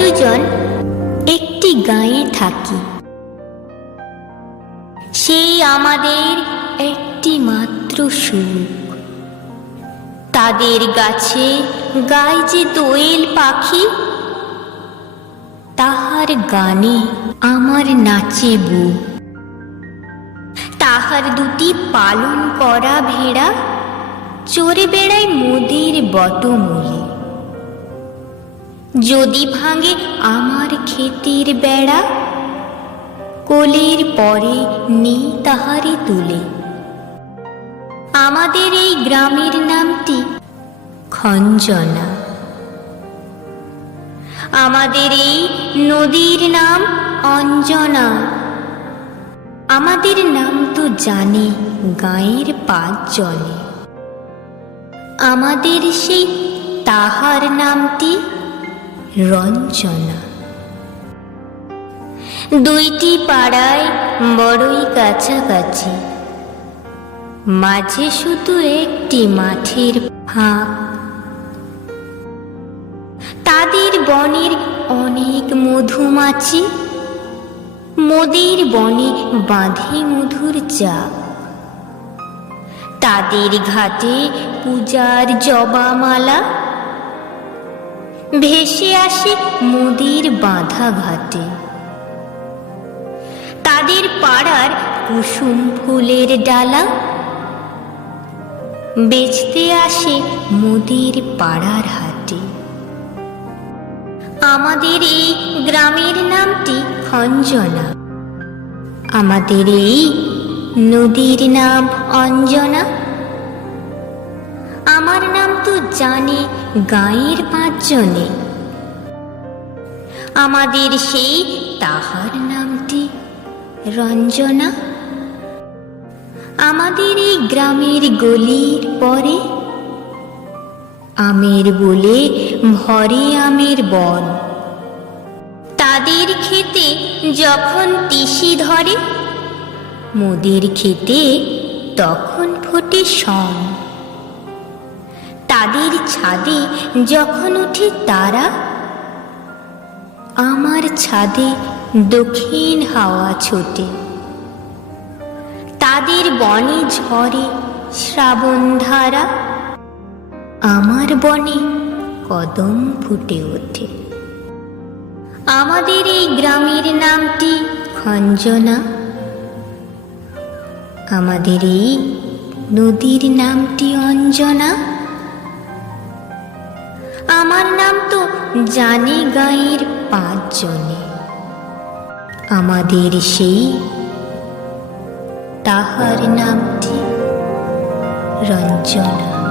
দুজন একটি গাঁয়ে থাকি। সেই আমাদের একটি মাত্র সুখ। তাদের গাছে গায় যে দোয়েল পাখি, তাহার গানে আমার নাচে বুক। তাহার দুটি পালন করা ভেড়া চড়ে বেড়ায় মোদের বটমূলে। যদি ভাঙে আমার ক্ষেতের বেড়া, কোলের পরে নেই তাহারে তুলে। আমাদের এই গ্রামের নামটি খঞ্জনা। আমাদের এই নদীর নাম অঞ্জনা। আমাদের নাম তো জানে গাঁয়ের 5 জনে। আমাদের সেই তাহার নামটি রঞ্জনা। দুইটি পাড়ায় বড়ই কাছাকাছি, মাঝে শুধু একটি মাঠের ফাঁক। তাদের বনের অনেক মধুমাছি, মোদের বনে বাঁধে মধুর চাক। তাদের ঘাটে পূজার জবামালা ভেসে আসে মোদের বাঁধা ঘাটে। তাদের পাড়ার কুসুম ফুলের ডালা বেচতে আসে মোদের পাড়ার হাটে। আমাদের এই গ্রামের নামটি খঞ্জনা। আমাদের এই নদীর নাম অঞ্জনা। আমার নাম তো জানে গাঁয়ের 5 জনে। আমাদের সেই তাহার নামটি রঞ্জনা। আমাদের এই গ্রামের গলির পরে আমের বলে ভরে আমের বন। তাদের ক্ষেতে যখন তিসি ধরে, মোদের ক্ষেতে তখন ফোটে শন। তাদের ছাদে যখন ওঠে তারা, আমার ছাদে দক্ষিণ হাওয়া ছোটে। তাদের বনে ঝরে শ্রাবণ ধারা, আমার বনে কদম ফুটে ওঠে। আমাদের এই গ্রামের নামটি খঞ্জনা। আমাদের এই নদীর নামটি অঞ্জনা। আমার নাম তো জানে গাঁয়ের 5 জনে। আমাদের সেই তাহার নামটি রঞ্জনা।